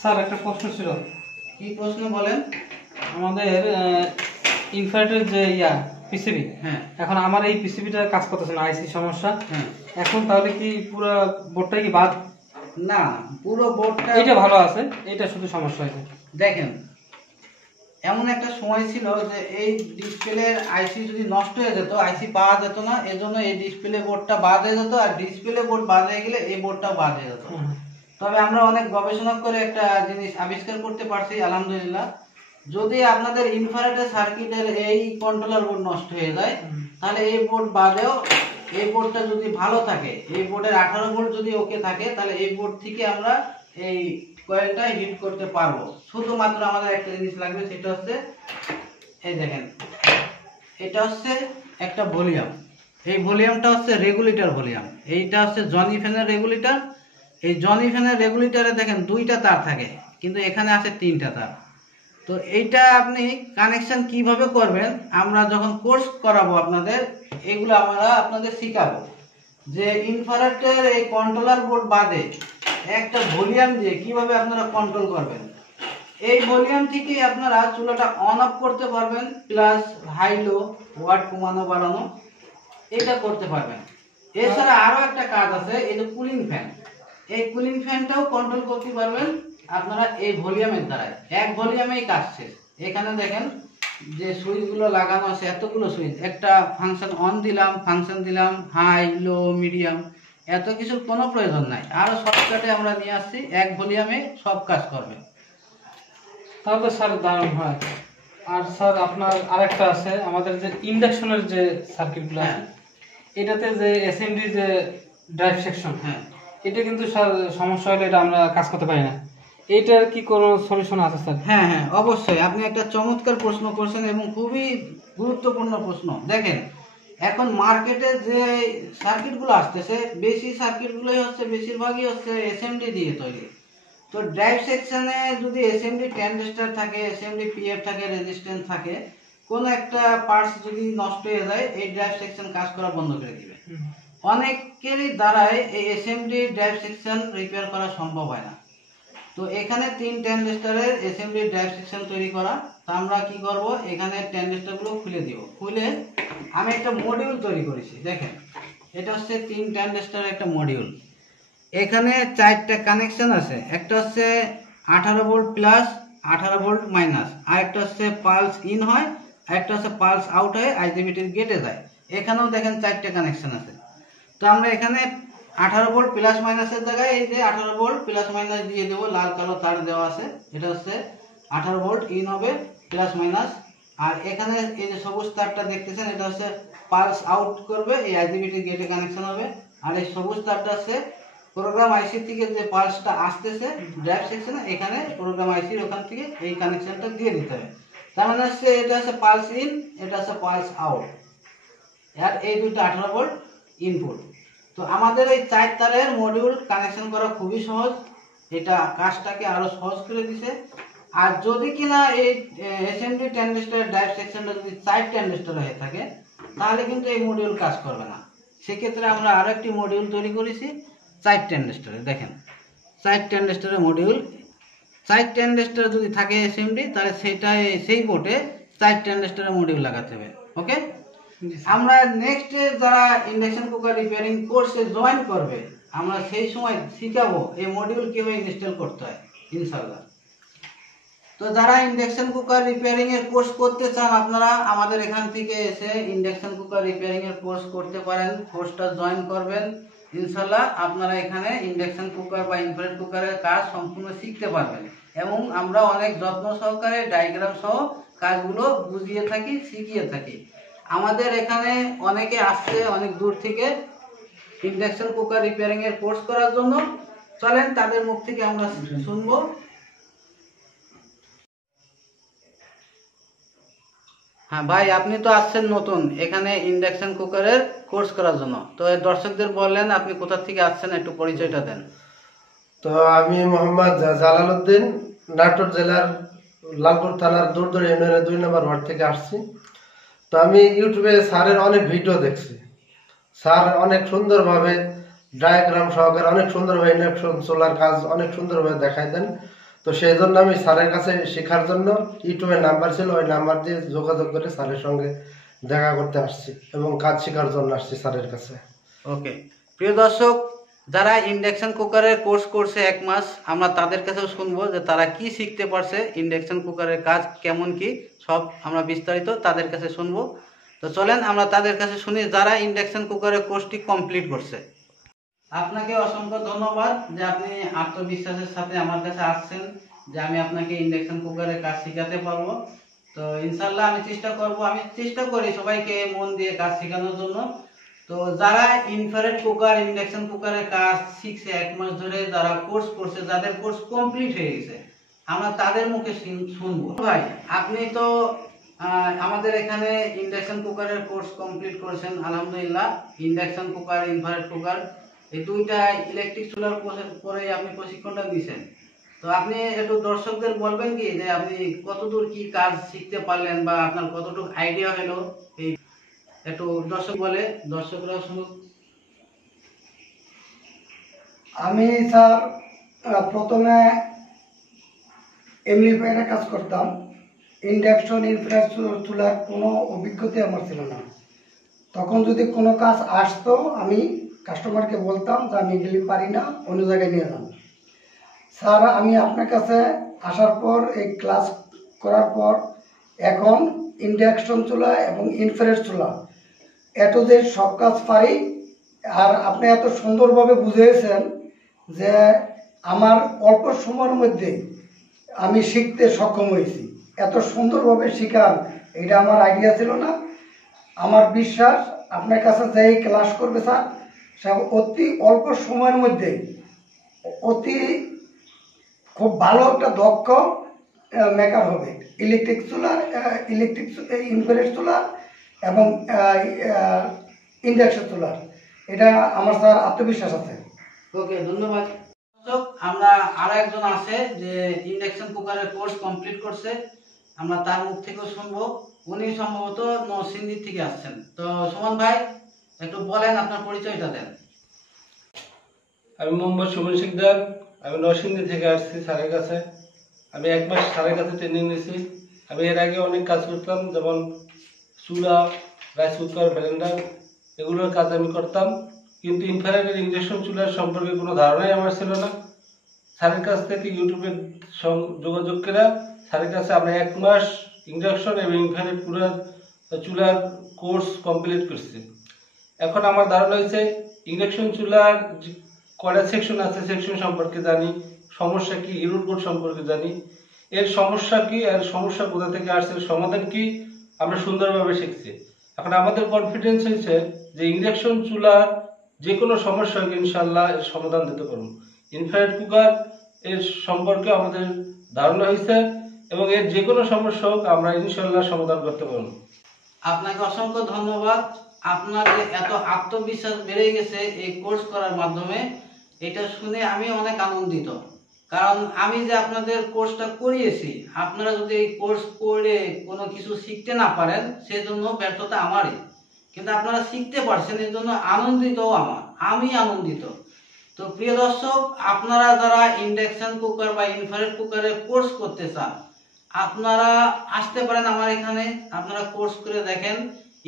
Sir একটা প্রশ্ন ছিল। কি প্রশ্ন বলেন? আমাদের ইনফ্রারেডের যে পিসিবি, হ্যাঁ এখন আমার এই পিসিবিটা কাজ করতেছে না, আইসি সমস্যা। হ্যাঁ, এখন তাহলে কি পুরো বোর্ডটাই কি বাদ? না পুরো বোর্ডটা, এইটা ভালো আছে, এইটা শুধু সমস্যা হয়েছে। দেখেন এমন একটা সময় ছিল যে এই ডিসপ্লে আইসি যদি নষ্ট হয়ে যেত, আইসি পাওয়া যেত না, এজন্য এই ডিসপ্লে বোর্ডটা বাদ হয়ে যেত, আর ডিসপ্লে বোর্ড বাদ হয়ে গেলে এই বোর্ডটাও বাদ হয়ে যেত। তবে আমরা অনেক গবেষণা করে একটা জিনিস আবিষ্কার করতে পারছি আলহামদুলিল্লাহ। যদি আপনাদের ইনফ্রারেড সার্কিটের এই কন্ট্রোলার বোর্ড নষ্ট হয়ে যায়, তাহলে এই বোর্ড বাদেও এই বোর্ডটা যদি ভালো থাকে, এই বোর্ডের 18 ভোল্ট যদি ওকে থাকে, তাহলে এই বোর্ড থেকে আমরা এই কয়েলটা হিট করতে পারবো। শুধুমাত্র আমাদের একটা জিনিস লাগবে, সেটা হচ্ছে এই দেখেন, এটা হচ্ছে একটা ভলিউম। এই ভলিউমটা হচ্ছে রেগুলেটর ভলিউম। এইটা হচ্ছে জনি ফ্যানের রেগুলেটর। এই জনি ফ্যানের রেগুলেটরে দেখেন দুইটা তার থাকে, কিন্তু এখানে আছে তিনটা তার। তো এইটা আপনি কানেকশন কিভাবে করবেন, আমরা যখন কোর্স করাবো আপনাদের, এগুলো আমরা আপনাদের শিখাবো যে ইনফ্রারেডের এই কন্ট্রোলার বোর্ড বাদে একটা ভলিউম দিয়ে কিভাবে আপনারা কন্ট্রোল করবেন। এই ভলিউম থেকেই আপনারা চুলাটা অন অফ করতে পারবেন, প্লাস হাই লো ওয়াট কমানো বাড়ানো এটা করতে পারবেন। এছাড়া আরো একটা কাজ আছে, এই যে কুলিং ফ্যান, এই কুলিং ফ্যানটাও কন্ট্রোল করতে পারবেন আপনারা এই ভলিউমের দ্বারাই। এক ভলিউমেই কাজ শেষ। এখানে দেখেন যে সুইচগুলো লাগানো আছে, এতগুলো সুইচ, একটা ফাংশন অন দিলাম, ফাংশন দিলাম, হাই লো মিডিয়াম, এত কিছুর কোনো প্রয়োজন নাই। আরো শর্টকাটে আমরা নিয়ে আসছি, এক ভলিউমে সব কাজ করবে। তাহলে স্যার দারুণ হয়। আর স্যার আপনার আরেকটা আছে, আমাদের যে ইন্ডাকশনের যে সার্কিটগুলো আছে, এটাতে যে এসএমডি যে ড্রাইভ সেকশন, হ্যাঁ এটা কিন্তু স্যার সমস্যা হলে এটা আমরা কাজ করতে পারি না। এইটার কি কোনো সলিউশন আছে স্যার? হ্যাঁ হ্যাঁ, অবশ্যই আপনি একটা চমৎকার প্রশ্ন করছেন এবং খুবই গুরুত্বপূর্ণ প্রশ্ন। দেখেন এখন মার্কেটে যে সার্কিটগুলো আসতেছে, বেশি সার্কিটগুলোই হচ্ছে, বেশিরভাগই হচ্ছে এসএমডি দিয়ে তৈরি। তো ড্রাইভ সেকশনে যদি এসএমডি ট্রানজিস্টর থাকে, এসএমডি পিএফ থাকে, রেজিস্ট্যান্স থাকে, কোনো একটা পার্টস যদি নষ্ট হয়ে যায়, এই ড্রাইভ সেকশন কাজ করা বন্ধ করে দিবে। অনেকেরই দ্বারাই এই এসএমডি ড্রাইভ সেকশন রিপেয়ার করা সম্ভব হয় না। তো এখানে 3 ট্রানজিস্টরের এসএমডি ড্রাইভ সেকশন তৈরি করা। তো আমরা কি করব, এখানে ট্রানজিস্টরগুলো খুলে দিব। খুলে আমি একটা মডিউল তৈরি করেছি। দেখেন এটা হচ্ছে 3 ট্রানজিস্টরের একটা মডিউল। এখানে 4টা কানেকশন আছে। একটা হচ্ছে 18 ভোল্ট প্লাস, 18 ভোল্ট মাইনাস, আর একটা হচ্ছে পালস ইন হয়, আর একটা হচ্ছে পালস আউট হয়ে আইজিবিটির গেটে যায়। এখানেও দেখেন 4টা কানেকশন আছে। তো আমরা এখানে 18 ভোল্ট প্লাস মাইনাসের জায়গায় এই যে 18 ভোল্ট প্লাস মাইনাস দিয়ে দেবো, লাল কালো তার দেওয়া আছে। এটা হচ্ছে 18 ভোল্ট ইন হবে প্লাস মাইনাস। আর এখানে এই যে সবুজ তারটা দেখতেছেন, এটা হচ্ছে পালস আউট করবে, এই আইজিবিটি গেটে কানেকশন হবে। আর এই সবুজ তারটা হচ্ছে প্রোগ্রাম আইসি থেকে যে পালসটা আসতেছে ড্রাইভ সেকশনে, এখানে প্রোগ্রাম আইসির ওখান থেকে এই কানেকশনটা দিয়ে দিতে হবে। তার মানে হচ্ছে এটা হচ্ছে পালস ইন, এটা হচ্ছে পালস আউট, আর এই দুটো 18 ভোল্ট ইনপুট। তো আমাদের এই 4 তারের মডিউল কানেকশন করা খুবই সহজ, এটা কাজটাকে আরো সহজ করে দিছে। আর যদি কিনা এই এসএমডি ট্রানজিস্টরের ড্রাইভ সেকশনটা যদি 4 ট্রানজিস্টর হয়ে থাকে, তাহলে কিন্তু এই মডিউল কাজ করবে না। সেক্ষেত্রে আমরা আরো একটি মডিউল তৈরি করেছি 4 ট্রানজিস্টরে। দেখেন 4 ট্রানজিস্টরের মডিউল, 4 ট্রানজিস্টর যদি থাকে এসএমডি, তাহলে সেটাই সেই বোর্ডে 4 ট্রানজিস্টরের মডিউল লাগাতে হবে। ওকে, আমরা নেক্সট যারা ইন্ডাকশন কুকার রিপেয়ারিং কোর্সে জয়েন করবে, আমরা সেই সময় শিখাবো এই মডিউল কিভাবে ইনস্টল করতে হয় ইনশাআল্লাহ। তো যারা ইন্ডাকশন কুকার রিপেয়ারিং এর কোর্স করতে চান, আপনারা আমাদের এখান থেকে এসে ইন্ডাকশন কুকার রিপেয়ারিং এর কোর্স করতে পারেন, কোর্সটা জয়েন করবেন। ইনশাআল্লাহ আপনারা এখানে ইন্ডাকশন কুকার বা ইনফ্রারেড কুকারের কাজ সম্পূর্ণ শিখতে পারবেন, এবং আমরা অনেক যত্ন সহকারে ডায়াগ্রাম সহ কাজগুলো বুঝিয়ে থাকি, শিখিয়ে থাকি। আমাদের এখানে অনেকে আসছে অনেক দূর থেকে ইন্ডাকশন কুকার রিপেয়ারিং এর কোর্স করার জন্য। চলেন তাদের মুখ থেকে আমরা শুনবো। হ্যাঁ ভাই, আপনি তো আসছেন নতুন এখানে ইন্ডাকশন কুকারের কোর্স করার জন্য, তো দর্শকদের বললেন আপনি কোথা থেকে আসছেন, একটু পরিচয়টা দেন। তো আমি মোহাম্মদ জালালউদ্দিন, নাটোর জেলার লালপুর থানার দূরদূর ইউনিয়নের 2 নম্বর ওয়ার্ড থেকে আসছি। তো আমি ইউটিউবে স্যারের অনেক ভিডিও দেখছি। স্যার অনেক সুন্দরভাবে ডায়াগ্রাম সহকারে অনেক সুন্দরভাবে ইন্ডাকশন চুলার কাজ অনেক সুন্দরভাবে দেখাই দেন। তো সেই জন্য আমি স্যারের কাছে শেখার জন্য ইউটিউবে নাম্বার ছিল, ওই নাম্বার দিয়ে যোগাযোগ করে স্যারের সঙ্গে দেখা করতে আসছি এবং কাজ শেখার জন্য আসছি স্যারের কাছে। ওকে, প্রিয় দর্শক, যারা ইন্ডাকশন কুকারের কোর্স করছে 1 মাস, আমরা তাদের কাছেও শুনবো যে তারা কি শিখতে পারছে, ইন্ডাকশন কুকারের কাজ কেমন কি, সব আমরা বিস্তারিত তাদের কাছে শুনবো। তো চলেন আমরা তাদের কাছে শুনি যারা ইন্ডাকশন কুকারের কোর্সটি কমপ্লিট করছে। আপনাকে অসংখ্য ধন্যবাদ যে আপনি আত্মবিশ্বাসের সাথে আমার কাছে আসছেন যে আমি আপনাকে ইন্ডাকশন কুকারের কাজ শেখাতে পারবো। তো ইনশাল্লাহ আমি চেষ্টা করি সবাইকে মন দিয়ে কাজ শেখানোর জন্য। তো যারা ইনফ্রারেড কুকার, ইন্ডাকশন কুকারের কাজ শিখছে 1 মাস ধরে, যারা কোর্স করছে, যাদের কোর্স কমপ্লিট হয়ে গেছে, আমরা তাদের মুখে শুনবো। ভাই, আপনি তো আমাদের এখানে ইন্ডাকশন কুকারের কোর্স কমপ্লিট করেছেন আলহামদুলিল্লাহ। ইন্ডাকশন কুকার, ইনফ্রারেড কুকার, এই দুইটা ইলেকট্রিক চুলার পরে আপনি প্রশিক্ষণটা দিয়েছেন। তো আপনি একটু দর্শকদের বলবেন কি যে আপনি কতদূর কি কাজ শিখতে পারলেন বা আপনার কতটুকু আইডিয়া হলো, এই একটু দর্শকরা শুনুক। আমি স্যার প্রথমে এমপ্লিফায়ারে কাজ করতাম। ইন্ডাকশন, ইনফ্রারেড চুলার কোনো অভিজ্ঞতা আমার ছিল না। তখন যদি কোনো কাজ আসতো আমি কাস্টমারকে বলতাম যে আমি এগুলি পারি না, অন্য জায়গায় নিয়ে যান। স্যার, আমি আপনার কাছে আসার পর, এই ক্লাস করার পর, এখন ইন্ডাকশন চুলা এবং ইনফ্রারেড চুলা যে সব কাজ পারি। আর আপনি এত সুন্দরভাবে বুঝিয়েছেন যে আমার অল্প সময়ের মধ্যে আমি শিখতে সক্ষম হয়েছি। এত সুন্দরভাবে শেখার এটা আমার আইডিয়া ছিল না। আমার বিশ্বাস আপনার কাছে যেই ক্লাস করবে স্যার, সে অতি অল্প সময়ের মধ্যে খুব ভালো একটা দক্ষ মেকার হবে। ইলেকট্রিক ইনফ্রারেড চুলা এবং ইন্ডাকশন চুলার, এটা আমার স্যার আত্মবিশ্বাস আছে। ওকে, ধন্যবাদ। আমরা আরো একজন আছে যে ইন্ডাকশন কুকারের কোর্স কমপ্লিট করছে, আমরা তার মুখ থেকেও শুনবো। উনি সম্ভবত নরসিংদী থেকে আসছেন। তো সুমন ভাই, একটু বলেন, আপনার পরিচয়টা দেন। আমি মোহাম্মদ সুমন শিকদার, আমি নরসিংদী থেকে আসছি স্যারের কাছে। আমি 1 মাস স্যারের কাছে ট্রেনিং নিয়েছি। আমি এর আগে অনেক কাজ করতাম, যেমন চুলা, রাইস কুকার, ব্লেন্ডার, এগুলোর কাজ আমি করতাম। কিন্তু ইনফ্রারেড ইন্ডাকশন চুলার সম্পর্কে কোনো ধারণাই আমার ছিল না। স্যারের কাছ থেকে ইউটিউবে যোগাযোগ করে স্যারের কাছে আমরা 1 মাস ইন্ডাকশন এবং ইনফ্রারেড চুলার কোর্স কমপ্লিট করছি। এখন আমার ধারণা হয়েছে ইন্ডাকশন চুলার কয়টা সেকশন আছে, সেকশন সম্পর্কে জানি, সমস্যা কি, ইনপুট কোড সম্পর্কে জানি, এর সমস্যা কি, এর সমস্যা কোথা থেকে আসছে, সমাধান কি, আমরা সুন্দরভাবে শিখছি। এখন আমাদের কনফিডেন্স হয়েছে যে ইন্ডাকশন চুলার যে কোনো সমস্যা হোক ইনশাল্লাহ এর সমাধান দিতে পারবো। ইনফ্রারেড কুকার এর সম্পর্কে আমাদের ধারণা হয়েছে এবং এর যে কোনো সমস্যা হোক আমরা ইনশাল্লাহ সমাধান করতে পারবো। আপনাকে অসংখ্য ধন্যবাদ। আপনার যে এত আত্মবিশ্বাস বেড়ে গেছে এই কোর্স করার মাধ্যমে, এটা শুনে আমি অনেক আনন্দিত। কারণ আমি যে আপনাদের কোর্সটা করিয়েছি, আপনারা যদি এই কোর্স করে কোনো কিছু শিখতে না পারেন, সেজন্য ব্যর্থতা আমারই। কিন্তু আপনারা শিখতে পারছেন, এর জন্য আনন্দিতও আমি আনন্দিত। তো প্রিয় দর্শক, আপনারা যারা ইন্ডাকশন কুকার বা ইনফ্রারেড কুকারের কোর্স করতে চান, আপনারা আসতে পারেন আমার এখানে। আপনারা কোর্স করে দেখেন।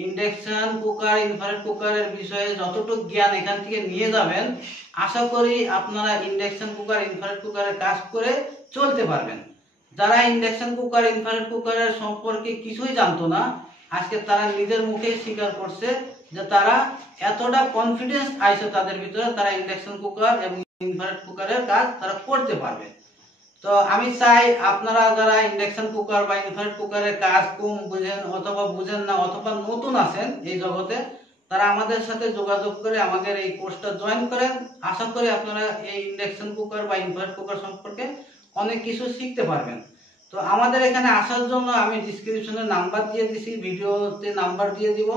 ইন্ডাকশন কুকার, ইনফ্রারেড কুকারের বিষয়ে যতটুকু জ্ঞান এখান থেকে নিয়ে যাবেন, আশা করি আপনারা ইন্ডাকশন কুকার, ইনফ্রারেড কুকারের কাজ করে চলতে পারবেন। যারা ইন্ডাকশন কুকার, ইনফ্রারেড কুকারের সম্পর্কে কিছুই জানতো না, আজকে তারা নিজের মুখে স্বীকার করছে যে তারা এতটা কনফিডেন্স আইছে তাদের ভিতরে, তারা ইন্ডাকশন কুকার এবং ইনফ্রারেড কুকারের কাজ তারা করতে পারবে। তো আমি চাই আপনারা যারা ইন্ডাকশন কুকার বা ইনফ্রারেড কুকারের কাজ কম বুঝেন অথবা বুঝেন না অথবা নতুন আছেন এই জগতে, তারা আমাদের সাথে যোগাযোগ করে আমাদের এই কোর্সটা জয়েন করেন। আশা করি আপনারা এই ইন্ডাকশন কুকার বা ইনফ্রারেড কুকার সম্পর্কে অনেক কিছু শিখতে পারবেন। তো আমাদের এখানে আসার জন্য আমি ডিসক্রিপশনে নাম্বার দিয়ে দিছি, ভিডিওতে নাম্বার দিয়ে দিব।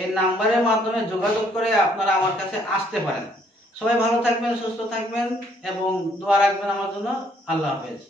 এই নাম্বারের মাধ্যমে যোগাযোগ করে আপনারা আমার কাছে আসতে পারেন। সবাই ভালো থাকবেন, সুস্থ থাকবেন এবং দোয়া রাখবেন আমার জন্য। আল্লাহ হাফেজ।